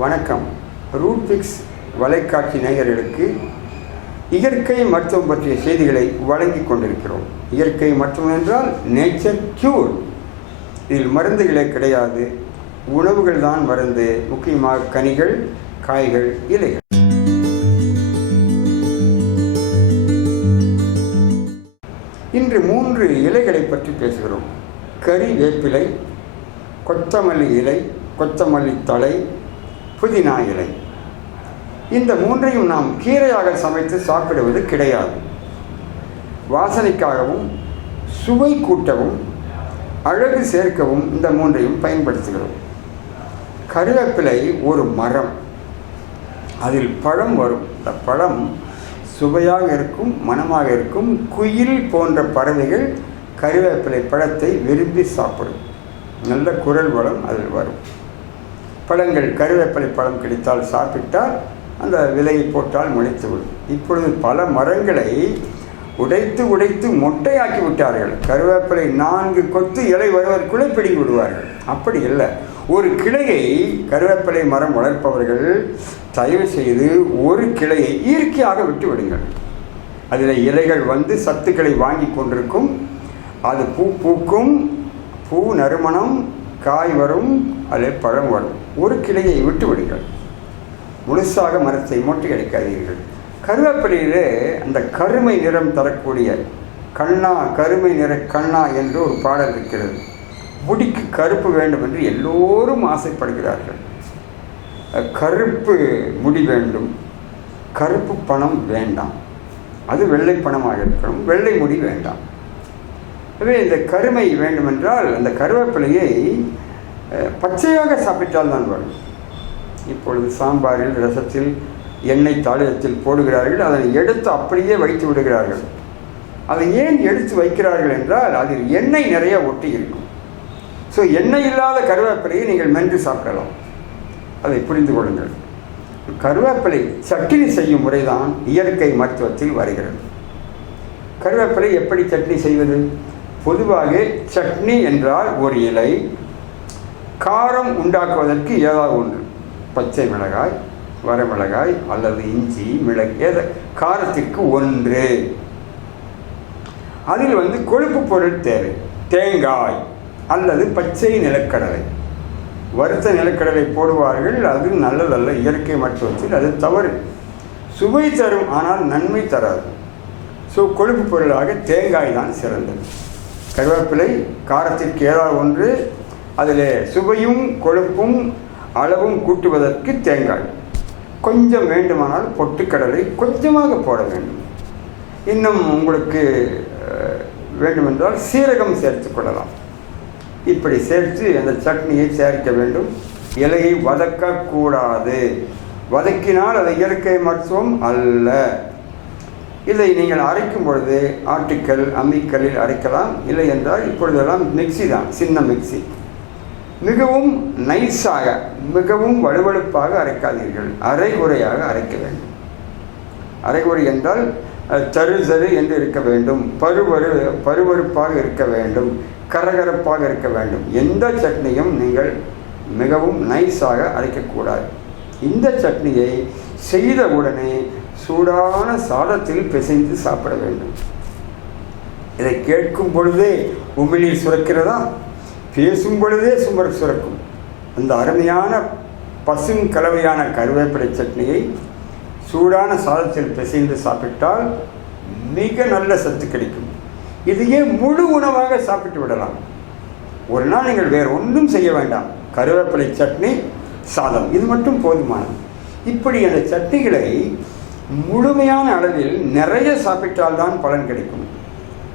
வணக்கம். ரூட்பிக்ஸ் வலைக்காட்சி நேயர்களுக்கு இயற்கை மருத்துவம் பற்றிய செய்திகளை வழங்கிக் கொண்டிருக்கிறோம். இயற்கை மருத்துவம் என்றால் நேச்சர் கியூர் இதில் மருந்துகளே கிடையாது. உணவுகள் தான் மருந்து. முக்கியமாக கனிகள் காய்கள் இலைகள். இன்று மூன்று இலைகளை பற்றி பேசுகிறோம். கறி வேப்பிலை கொத்தமல்லி இலை கொத்தமல்லி தழை புதினா இலை. இந்த மூன்றையும் நாம் கீரையாக சமைத்து சாப்பிடுவது கிடையாது. வாசனைக்காகவும் சுவை கூட்டவும் அழகு சேர்க்கவும் இந்த மூன்றையும் பயன்படுத்துகிறோம். கருவேப்பிலை ஒரு மரம். அதில் பழம் வரும். இந்த பழம் சுவையாக இருக்கும் மனமாக இருக்கும். குயில் போன்ற பறவைகள் கருவேப்பிலை பழத்தை விரும்பி சாப்பிடும். நல்ல குரல் வளம் அதில் வரும். பழங்கள் கருவேப்பிலை பழம் கிடைத்தால் சாப்பிட்டால் அந்த விலையை போட்டால் முளைத்துவிடும். இப்பொழுது பல மரங்களை உடைத்து உடைத்து மொட்டையாக்கி விட்டார்கள். கருவேப்பிலை நான்கு கொத்து இலை வருவதற்குள்ளே பிடிங்கி விடுவார்கள். அப்படி இல்லை ஒரு கிளையை கருவேப்பிலை மரம் வளர்ப்பவர்கள் தயவு செய்து ஒரு கிளையை இயற்கையாக விட்டு விடுங்கள். அதில் இலைகள் வந்து சத்துக்களை வாங்கி கொண்டிருக்கும். அது பூ பூக்கும் பூ நறுமணம் காய் வரும் அதில் பழம் வரும். ஒரு கிளையை விட்டு விடுங்கள். முழுசாக மரத்தை மொட்டை அடிக்காதீர்கள் கருவேப்பிலையிலே அந்த கருமை நிறம் தரக்கூடிய கண்ணா கருமை நிற கண்ணா என்று ஒரு பாடல் இருக்கிறது. முடிக்கு கருப்பு வேண்டும் என்று எல்லோரும் ஆசைப்படுகிறார்கள். கருப்பு முடி வேண்டும். கருப்பு பணம் வேண்டாம். அது வெள்ளை பணமாக இருக்கணும். வெள்ளை முடி வேண்டாம். எனவே இந்த கருமை வேண்டுமென்றால் அந்த கருவேப்பிலையை பச்சையாக சாப்பிட்டால் தான் வரும் இப்பொழுது சாம்பாரில் ரசத்தில் எண்ணெய் தாளிதத்தில் போடுகிறார்கள் அதனை எடுத்து அப்படியே வைத்து விடுகிறார்கள் அதை ஏன் எடுத்து வைக்கிறார்கள் என்றால் அதில் எண்ணெய் நிறைய ஒட்டி இருக்கும் ஸோ எண்ணெய் இல்லாத கருவேப்பிலையை நீங்கள் மென்று சாப்பிடலாம் அதை புரிந்து கொள்ளுங்கள் கருவேப்பிலை சட்டினி செய்யும் முறைதான் இயற்கை மருத்துவத்தில் வருகிறது கருவேப்பிலை எப்படி சட்னி செய்வது பொதுவாக சட்னி என்றால் ஒரு இலை காரம் உண்டாக்குவதற்கு ஏதாவது ஒன்று. பச்சை மிளகாய் வரமிளகாய் அல்லது இஞ்சி மிளகு ஏத காரத்திற்கு ஒன்று. அதில் வந்து கொழுப்பு பொருள் தேவை. தேங்காய் அல்லது பச்சை நிலக்கடலை. வறுத்த நிலக்கடலை போடுவார்கள். அது நல்லதல்ல. இயற்கை மருத்துவத்தில் அது தவறு. சுவை தரும் ஆனால் நன்மை தராது. ஸோ கொழுப்பு பொருளாக தேங்காய் தான் சிறந்தது. கருவேப்பிலை காரத்திற்கு ஏதாவது ஒன்று. அதில் சுவையும் கொழுப்பும் அளவும் கூட்டுவதற்கு தேங்காய். கொஞ்சம் வேண்டுமானால் பொட்டுக்கடலை கொஞ்சமாக போட வேண்டும். இன்னும் உங்களுக்கு வேண்டுமென்றால் சீரகம் சேர்த்து கொள்ளலாம். இப்படி சேர்த்து அந்த சட்னியை சேர்க்க வேண்டும். இலையை வதக்கக்கூடாது. வதக்கினால் அது இயற்கை மருத்துவம் அல்ல. இதை நீங்கள் அரைக்கும் பொழுது ஆட்டுக்கல் அம்மிக்கல்லில் அரைக்கலாம். இல்லை என்றால் இப்பொழுதெல்லாம் மிக்சி தான் சின்ன மிக்சி. மிகவும் நைஸாக மிகவும் வலுவழுப்பாக அரைக்காதீர்கள். அரைகுறையாக அரைக்க வேண்டும். அரைகுறை என்றால் தரு தரு என்று இருக்க வேண்டும். பருவரு பருவறுப்பாக இருக்க வேண்டும். கரகரப்பாக இருக்க வேண்டும். எந்த சட்னியும் நீங்கள் மிகவும் நைஸாக அரைக்கக்கூடாது. இந்த சட்னியை செய்த உடனே சூடான சாதத்தில் பிசைந்து சாப்பிட வேண்டும். இதை கேட்கும் பொழுதே உமிழ்நீர் சுரக்கிறதா? பேசும் பொழுதே சுமர் சுரக்கும். அந்த அருமையான பசும் கலவையான கருவேப்பிலை சட்னியை சூடான சாதத்தில் பிசைந்து சாப்பிட்டால் மிக நல்ல சத்து கிடைக்கும். இதையே முழு உணவாக சாப்பிட்டு விடலாம்? ஒரு நாள் நீங்கள் வேறு ஒன்றும் செய்ய வேண்டாம். கருவேப்பிலை சட்னி சாதம். இது மட்டும் போதுமானது. இப்படி அந்த சட்னிகளை முழுமையான அளவில் நிறைய சாப்பிட்டால்தான் பலன் கிடைக்கும்.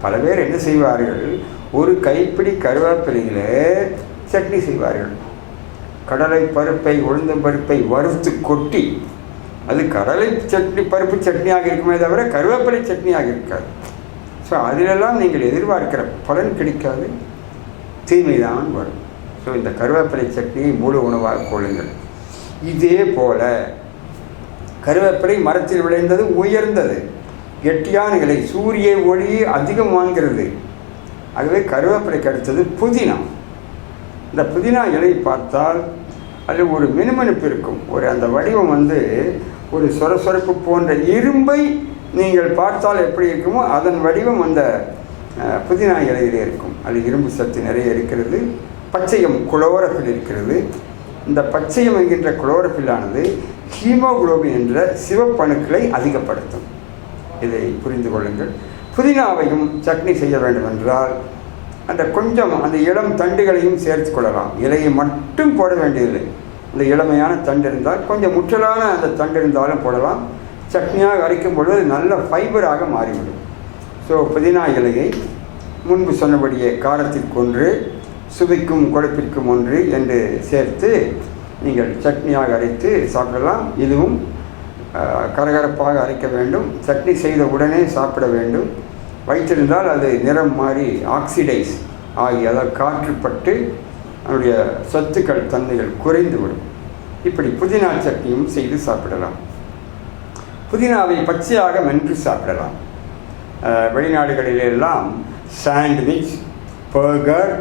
பல பேர் என்ன செய்வார்கள்? ஒரு கைப்பிடி கருவேப்பிலையில் சட்னி செய்வார்கள். கடலை பருப்பை உளுந்தம் பருப்பை வறுத்து கொட்டி அது கடலை சட்னி பருப்பு சட்னியாக இருக்குமே தவிர கருவேப்பிலை சட்னியாக இருக்காது. ஸோ அதிலெல்லாம் நீங்கள் எதிர்பார்க்கிற பலன் கிடைக்காது. தீமைதான் வரும். ஸோ இந்த கருவேப்பிலை சட்னியை முழு உணவாக கொள்ளுங்கள். இதே போல கருவேப்பிலை மரத்தில் விளைந்தது உயர்ந்தது. கெட்டியான இலை சூரிய ஒளி அதிகம் வாங்கிறது. ஆகவே கருவேப்பிலைக்கு அடுத்தது புதினா. இந்த புதினா இலையை பார்த்தால் அதில் ஒரு மினுமினுப்பு இருக்கும். ஒரு அந்த வடிவம் வந்து ஒரு சொரசொரப்பு போன்ற இரும்பை நீங்கள் பார்த்தால் எப்படி இருக்குமோ அதன் வடிவம் அந்த புதினா இலையிலே இருக்கும். அது இரும்பு சத்து நிறைய இருக்கிறது. பச்சையம் குளோரஃபில் இருக்கிறது. இந்த பச்சையம் என்கின்ற குளோரஃபில்லானது ஹீமோகுளோபின் என்ற சிவப்பணுக்களை அதிகப்படுத்தும். இதை புரிந்து கொள்ளுங்கள். புதினாவையும் சட்னி செய்ய வேண்டும் என்றால் அந்த கொஞ்சம் அந்த இளம் தண்டுகளையும் சேர்த்து கொள்ளலாம். இலையை மட்டும் போட வேண்டியதில்லை. இந்த இளமையான தண்டு இருந்தால் கொஞ்சம் முற்றலான அந்த தண்டு இருந்தாலும் போடலாம். சட்னியாக அரைக்கும் பொழுது நல்ல ஃபைபராக மாறிவிடும். ஸோ புதினா இலையை முன்பு சொன்னபடியே காரத்திற்கு ஒன்று சுவைக்கும் குழப்பிற்கும் ஒன்று என்று சேர்த்து நீங்கள் சட்னியாக அரைத்து சாப்பிடலாம். இதுவும் கரகரப்பாக அரைக்க வேண்டும். சட்னி செய்த உடனே சாப்பிட வேண்டும். வைத்திருந்தால் அது நிறம் மாறி ஆக்சிடைஸ் ஆகி அதாவது காற்றுப்பட்டு அதனுடைய சத்துக்கள் தன்மைகள் குறைந்துவிடும் இப்படி புதினா சட்னியும் செய்து சாப்பிடலாம். புதினாவை பச்சையாக மென்று சாப்பிடலாம். வெளிநாடுகளிலெல்லாம் சாண்ட்விச் பர்கர்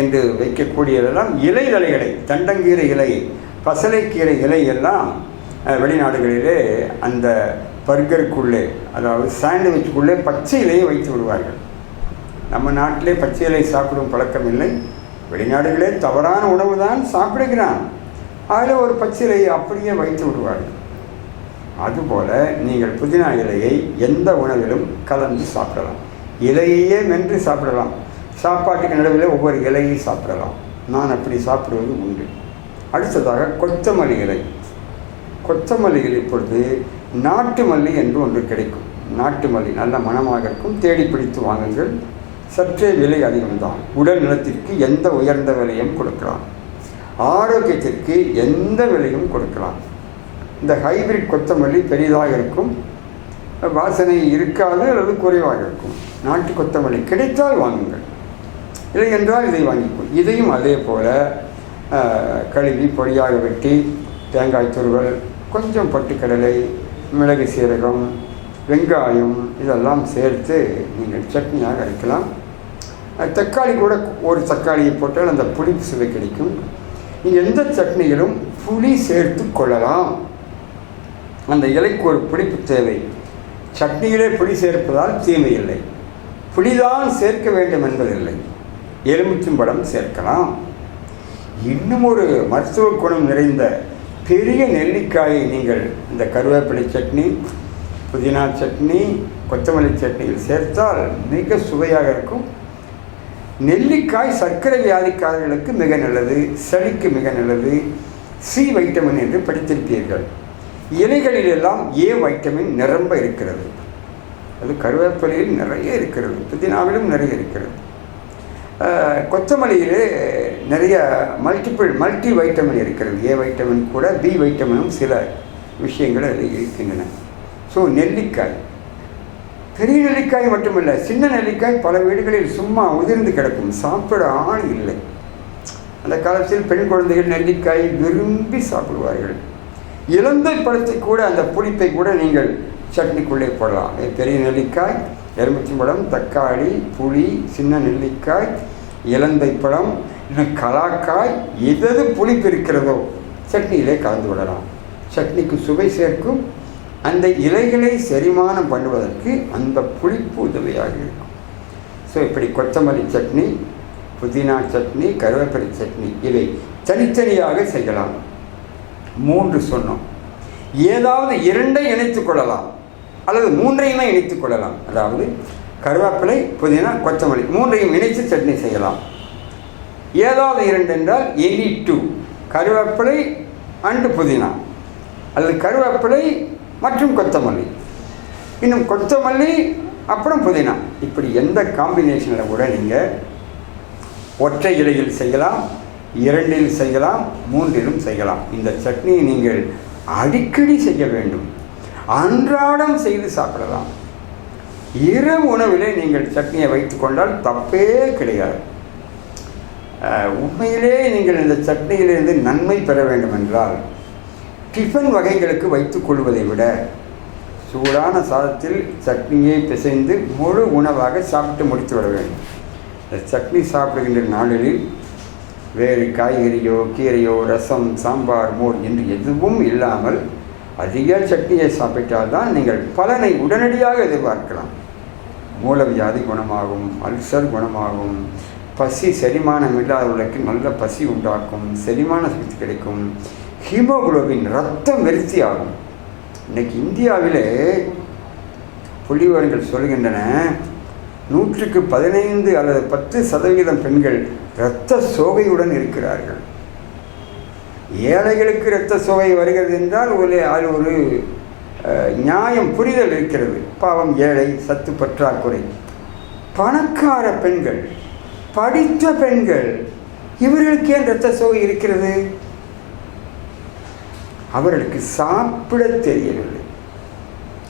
என்று வைக்கக்கூடியதெல்லாம் இலை இலைகளை தண்டங்கீரை இலை பசலைக்கீரை இலை எல்லாம் வெளிநாடுகளிலே அந்த பர்கருக்குள்ளே அதாவது சாண்ட்விச்சுக்குள்ளே பச்சை இலையை வைத்து விடுவார்கள். நம்ம நாட்டிலே பச்சை இலை சாப்பிடும் பழக்கம் இல்லை. வெளிநாடுகளே தவறான உணவு தான் சாப்பிடுகிறான். அதில் ஒரு பச்சை இலையை அப்படியே வைத்து விடுவார்கள். அதுபோல் நீங்கள் புதினா இலையை எந்த உணவிலும் கலந்து சாப்பிடலாம். இலையையே மென்று சாப்பிடலாம். சாப்பாட்டுக்கு நடுவில் ஒவ்வொரு இலையை சாப்பிடலாம். நான் அப்படி சாப்பிடுவது உண்டு. அடுத்ததாக கொத்தமல்லி இலை. கொத்தமல்லி இலை இப்பொழுது நாட்டு மல்லி என்று ஒன்று கிடைக்கும். நாட்டு மல்லி நல்ல மணமாக இருக்கும். தேடி பிடித்து வாங்குங்கள். சற்றே விலை அதிகம்தான். உடல் நலத்திற்கு எந்த உயர்ந்த விலையும் கொடுக்கலாம். ஆரோக்கியத்திற்கு எந்த விலையும் கொடுக்கலாம். இந்த ஹைபிரிட் கொத்தமல்லி பெரிதாக இருக்கும். வாசனை இருக்காது அல்லது குறைவாக இருக்கும். நாட்டு கொத்தமல்லி கிடைத்தால் வாங்குங்கள். இல்லை என்றால் இதை வாங்கிக்கும் இதையும் அதே போல் கழுவி பொடியாக வெட்டி தேங்காய் துருவல் கொஞ்சம் பட்டுக்கடலை மிளகு சீரகம் வெங்காயம் இதெல்லாம் சேர்த்து நீங்கள் சட்னியாக அரைக்கலாம். தக்காளி கூட ஒரு தக்காளியை போட்டால் அந்த புளிப்பு சுவை கிடைக்கும். நீங்கள் எந்த சட்னியிலும் புளி சேர்த்து கொள்ளலாம். அந்த இலைக்கு ஒரு புளிப்பு தேவை. சட்னியிலே புளி சேர்ப்பதால் தீமை இல்லை. புளிதான் சேர்க்க வேண்டும் என்பதில்லை. எலுமிச்சம்பழம் சேர்க்கலாம். இன்னும் ஒரு மருத்துவ குணம் நிறைந்த பெரிய நெல்லிக்காயை நீங்கள் இந்த கருவேப்பிலை சட்னி புதினா சட்னி கொத்தமல்லி சட்னியில் சேர்த்தால் மிக சுவையாக இருக்கும். நெல்லிக்காய் சர்க்கரை வியாதிக்காரர்களுக்கு மிக நல்லது சளிக்கு மிக நல்லது சி வைட்டமின் என்று படித்திருப்பீர்கள். இலைகளில் எல்லாம் ஏ வைட்டமின் நிரம்ப இருக்கிறது. அது கருவேப்பிலையில் நிறைய இருக்கிறது புதினாவிலும் நிறைய இருக்கிறது. கொத்தமல்லியிலே நிறைய மல்டிபிள் மல்டி வைட்டமின் இருக்கிறது. ஏ வைட்டமின் கூட பி வைட்டமினும் சில விஷயங்கள் அதில் இருக்கின்றன. ஸோ நெல்லிக்காய். பெரிய நெல்லிக்காய் மட்டுமல்ல சின்ன நெல்லிக்காய் பல வீடுகளில் சும்மா உதிர்ந்து கிடக்கும். சாப்பிட ஆள் இல்லை. அந்த காலத்தில் பெண் குழந்தைகள் நெல்லிக்காய் விரும்பி சாப்பிடுவார்கள். இலந்தை பழத்தை கூட அந்த புளிப்பை கூட நீங்கள் சட்னிக்குள்ளே போடலாம். பெரிய நெல்லிக்காய் எலுமிச்சம்பழம் தக்காளி புளி சின்ன நெல்லிக்காய் இலந்தை பழம் இன்னும் கலாக்காய் எதது புளிப்பு இருக்கிறதோ சட்னியிலே கலந்து விடலாம் சட்னிக்கு சுவை சேர்க்கும். அந்த இலைகளை செரிமானம் பண்ணுவதற்கு அந்த புளிப்பு உதவியாக இருக்கும். ஸோ இப்படி கொத்தமல்லி சட்னி புதினா சட்னி கருவேப்பிலை சட்னி இவை தனித்தனியாக செய்யலாம். மூன்று சொன்னோம். ஏதாவது இரண்டை இணைத்து கொள்ளலாம். அல்லது மூன்றையுமே இணைத்துக் கொள்ளலாம். அதாவது கருவேப்பிலை புதினா கொத்தமல்லி மூன்றையும் இணைத்து சட்னி செய்யலாம். ஏதாவது இரண்டு என்றால் எனி டூ கருவேப்பிலை அண்டு புதினா. அல்லது கருவேப்பிலை மற்றும் கொத்தமல்லி. இன்னும் கொத்தமல்லி அப்புறம் புதினா. இப்படி எந்த காம்பினேஷனில் கூட நீங்கள் ஒற்றை இலையில் செய்யலாம் இரண்டில் செய்யலாம் மூன்றிலும் செய்யலாம். இந்த சட்னியை நீங்கள் அடிக்கடி செய்ய வேண்டும். அன்றாடம் செய்து சாப்பிடலாம். இரவு உணவிலே நீங்கள் சட்னியை வைத்து கொண்டால் தப்பே கிடையாது. உண்மையிலே நீங்கள் இந்த சட்னியிலிருந்து நன்மை பெற வேண்டும் என்றால் டிஃபன் வகைகளுக்கு வைத்துக் கொள்வதை விட சூடான சாதத்தில் சட்னியை பிசைந்து முழு உணவாக சாப்பிட்டு முடித்து விட வேண்டும். இந்த சட்னி சாப்பிடுகின்ற நாளில் வேறு காய்கறியோ கீரையோ ரசம் சாம்பார் மோர் என்று எதுவும் இல்லாமல் அதிக சக்தியை சாப்பிட்டால் தான் நீங்கள் பலனை உடனடியாக எதிர்பார்க்கலாம். மூலவியாதி குணமாகும் அல்சர் குணமாகும் பசி செரிமானம் இல்லாதவர்களுக்கு நல்ல பசி உண்டாக்கும் செரிமான சக்தி கிடைக்கும். ஹீமோகுளோபின் ரத்தம் வெறுத்தி ஆகும் இன்னைக்கு இந்தியாவிலே புள்ளிவரங்கள் சொல்கின்றன நூற்றுக்கு பதினைந்து அல்லது பத்து சதவீதம் பெண்கள் இரத்த சோகையுடன் இருக்கிறார்கள். ஏழைகளுக்கு இரத்த சோகை வருகிறது என்றால் ஒரு அது ஒரு நியாயம் புரிதல் இருக்கிறது. பாவம் ஏழை சத்து பற்றாக்குறை. பணக்கார பெண்கள் படித்த பெண்கள் இவர்களுக்கு ஏன் இரத்த சோகை இருக்கிறது? அவர்களுக்கு சாப்பிட தெரியவில்லை.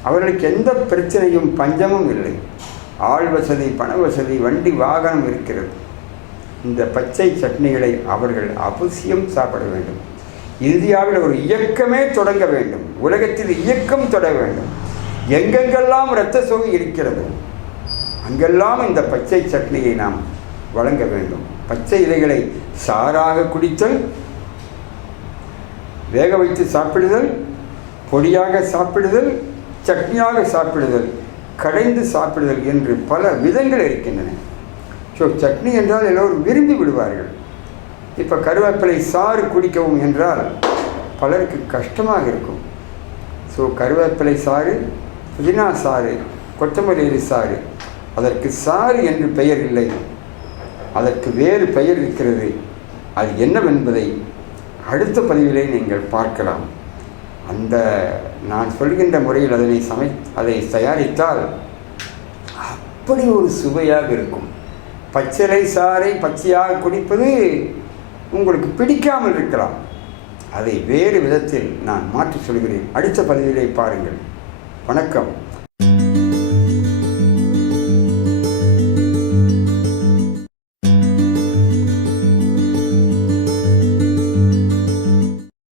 அவர்களுக்கு எந்த பிரச்சனையும் பஞ்சமும் இல்லை. ஆள் வசதி பண வசதி வண்டி வாகனம் இருக்கிறது. இந்த பச்சை சட்னிகளை அவர்கள் அவசியம் சாப்பிட வேண்டும். இந்தியாவில் ஒரு இயக்கமே தொடங்க வேண்டும். உலகத்தில் இயக்கம் தொட வேண்டும். எங்கெங்கெல்லாம் இரத்த சோகை இருக்கிறது அங்கெல்லாம் இந்த பச்சை சட்னியை நாம் வழங்க வேண்டும். பச்சை இலைகளை சாறாக குடித்தல் வேக வைத்து சாப்பிடுதல் பொடியாக சாப்பிடுதல் சட்னியாக சாப்பிடுதல் கடைந்து சாப்பிடுதல் என்று பல விதங்கள் இருக்கின்றன. ஸோ சட்னி என்றால் எல்லோரும் விரும்பி விடுவார்கள். இப்போ கருவேப்பிலை சாறு குடிக்கவும் என்றால் பலருக்கு கஷ்டமாக இருக்கும். ஸோ கருவேப்பிலை சாறு புதினா சாறு கொத்தமல்லி சாறு அதற்கு சாறு என்று பெயர் இல்லை. அதற்கு வேறு பெயர் இருக்கிறது. அது என்னவென்பதை அடுத்த பதிவிலே நீங்கள் பார்க்கலாம். அந்த நான் சொல்கின்ற முறையில் அதனை சமை அதை தயாரித்தால் அப்படி ஒரு சுவையாக இருக்கும். பச்சிலை சாறை பச்சையாக குடிப்பது உங்களுக்கு பிடிக்காமல் இருக்கலாம். அதை வேறு விதத்தில் நான் மாற்றி சொல்கிறேன். அடுத்த பதிவிலே பாருங்கள். வணக்கம்.